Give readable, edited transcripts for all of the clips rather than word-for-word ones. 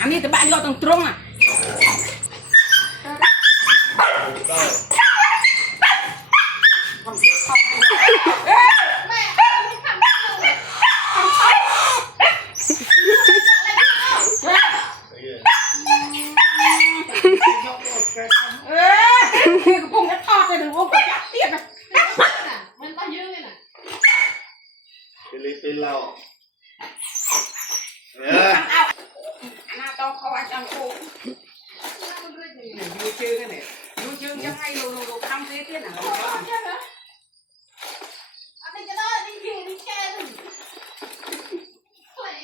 อันนี้แต่บ้านเราต้องตรงอ่ะเป็นเราต้องเขาอาจารย์โค้งดูชื่อกันเนี่ยดูชื่อยังไงดูคำเสียที่ไหนอันนี้ก็ได้นี่คือนี่แค่หนึ่งเฮ้ย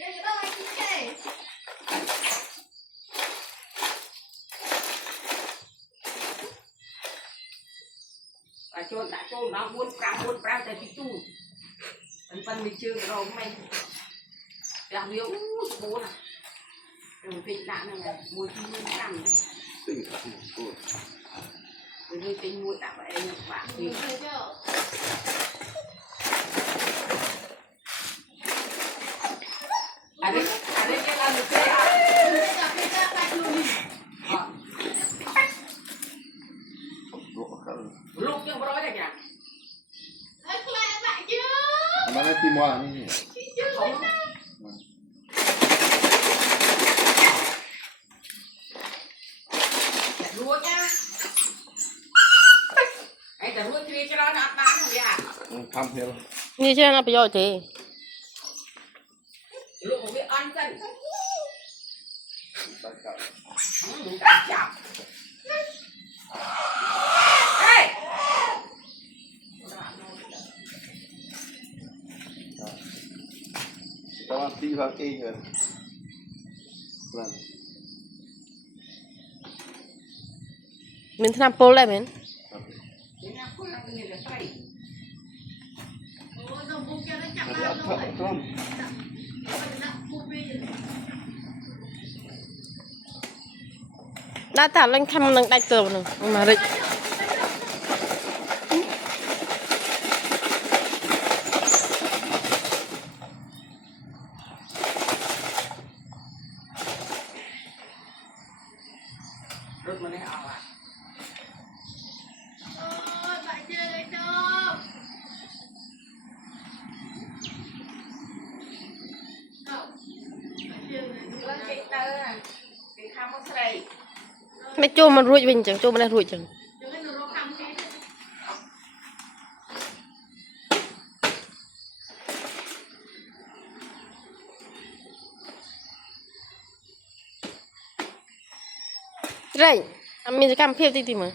นี่ก็ได้นี่แค่แต่โจนน้องวนปลาแต่ที่ตู้มันมีชื่อเราไม่อยากเดียวโบ้น่ะเป็นด่านนั่นแหละมวยที่มือตั้งเลยเป็นมวยตับอะไรอย่างบ้านี่อันนี้จะเราดูเสียลูกยังร้อยเลยจ้ะไอ้ใครบ้าเยอะ มันไม่ตีมัวนี่รู้จ้ะไอ้แต่รู้ที่จะเราหนักบ้านเลยอ่ะทำเพียงนี่ใช่ไหมประโยชน์ทีลูกของพี่อันกันจับเฮ้ยแต่ว่าตีพักเองเลยนั่นมันทำโปรเลยมั้ยน่าตาเล่นทำนังได้ตัวหนึ่งมาเลยรถมันไม่เอาอ่ะบ้าเยอะเลยจ้าไม่โจมันรุ่ยวิ่งจังโจมันได้รุ่ยจังไรมีจะกำเพียบตีมั้ย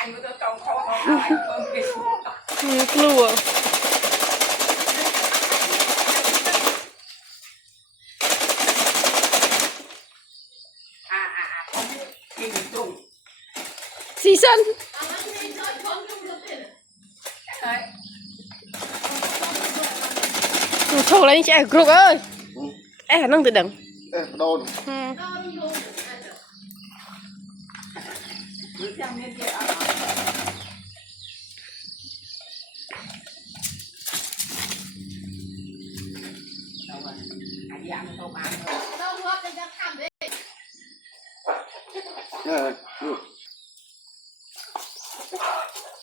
anh mới tôi trồng kho nó lại กลัวซีซันโชว์อะไรนี่แจ๊กรุ๊กเอ้ยนั่งติดดังโดนต้องรถจะทำได้